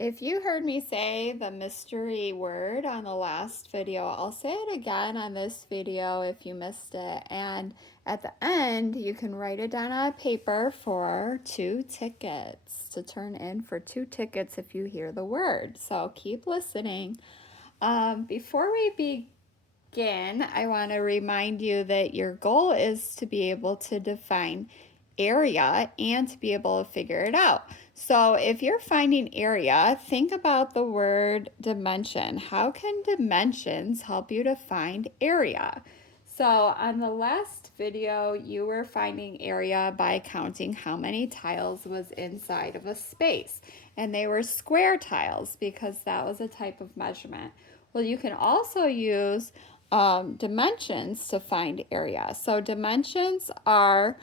If you heard me say the mystery word on the last video, I'll say it again on this video if you missed it. And at the end, you can write it down on paper for 2 tickets to turn in for 2 tickets if you hear the word. So keep listening. Before we begin, I want to remind you that your goal is to be able to define area and to be able to figure it out. So if you're finding area, think about the word dimension. How can dimensions help you to find area? So on the last video, you were finding area by counting how many tiles was inside of a space. And they were square tiles because that was a type of measurement. Well, you can also use dimensions to find area. So dimensions are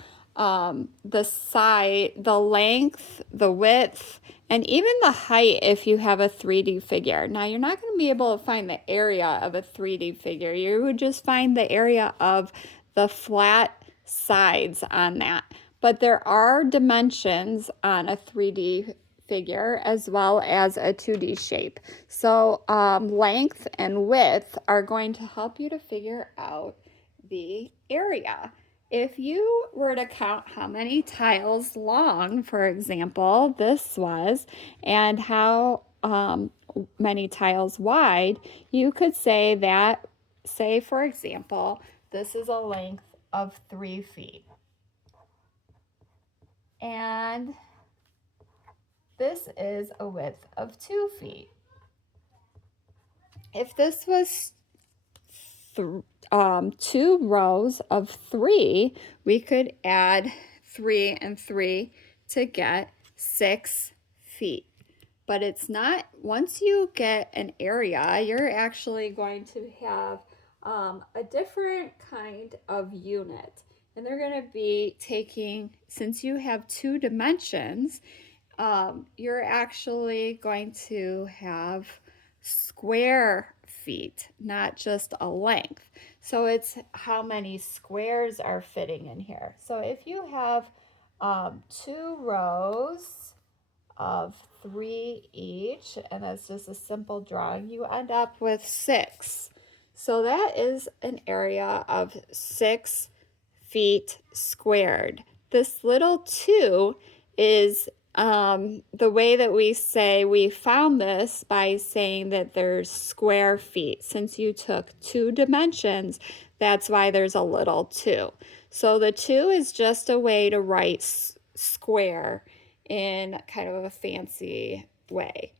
the side, the length, the width, and even the height if you have a 3D figure. Now, you're not going to be able to find the area of a 3D figure. You would just find the area of the flat sides on that. But there are dimensions on a 3D figure as well as a 2D shape. So length and width are going to help you to figure out the area. If you were to count how many tiles long, for example, this was, and how many tiles wide, you could say that, say for example, this is a length of 3 feet. And this is a width of 2 feet. If this was 2 rows of 3, we could add 3 and 3 to get 6 feet. But it's not, once you get an area, you're actually going to have a different kind of unit. And they're going to be taking, since you have 2 dimensions, you're actually going to have square feet, not just a length. So it's how many squares are fitting in here. So if you have 2 rows of 3 each, and that's just a simple drawing, you end up with 6. So that is an area of 6 feet squared. This little 2 is the way that we say we found this by saying that there's square feet. Since you took 2 dimensions, that's why there's a little 2. So the 2 is just a way to write square in kind of a fancy way.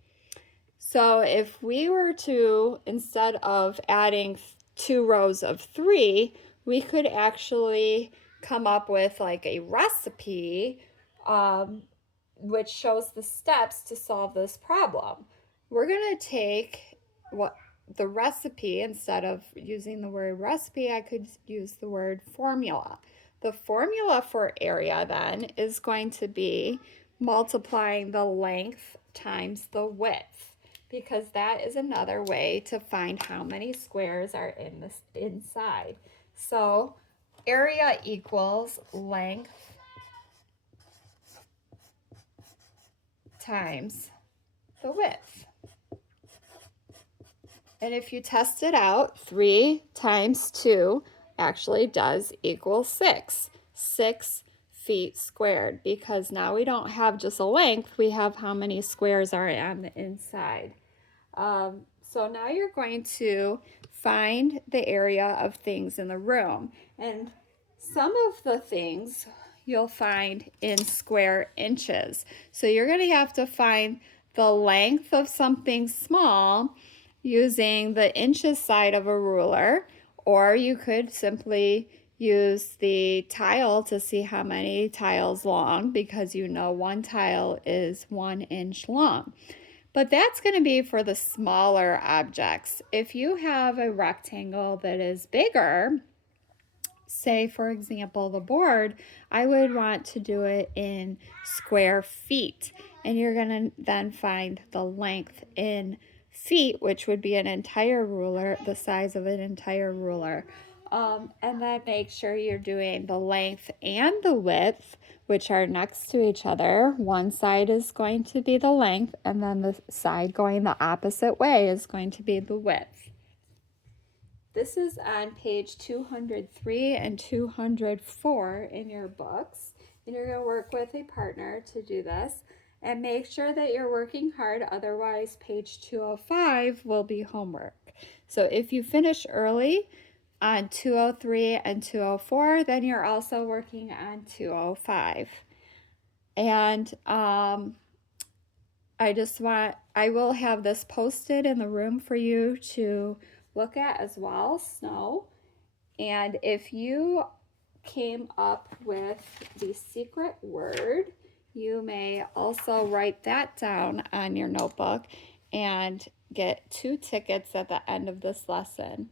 So if we were to, instead of adding 2 rows of 3, we could actually come up with like a recipe which shows the steps to solve this problem. We're going to take the recipe. Instead of using the word recipe, I could use the word formula. The formula for area then is going to be multiplying the length times the width, because that is another way to find how many squares are in this inside. So area equals length times the width. And if you test it out, 3 times 2 actually does equal 6. 6 feet squared, because now we don't have just a length, we have how many squares are on the inside. So now you're going to find the area of things in the room. And some of the things you'll find in square inches. So you're going to have to find the length of something small using the inches side of a ruler, or you could simply use the tile to see how many tiles long, because you know 1 tile is 1 inch long. But that's going to be for the smaller objects. If you have a rectangle that is bigger, say for example the board, I would want to do it in square feet, and you're going to then find the length in feet, which would be an entire ruler, the size of an entire ruler. And then make sure you're doing the length and the width, which are next to each other. One side is going to be the length, and then the side going the opposite way is going to be the width. This is on page 203 and 204 in your books. And you're going to work with a partner to do this. And make sure that you're working hard, otherwise page 205 will be homework. So if you finish early on 203 and 204, then you're also working on 205. And I will have this posted in the room for you to look at as well, Snow. And if you came up with the secret word, you may also write that down on your notebook and get 2 tickets at the end of this lesson.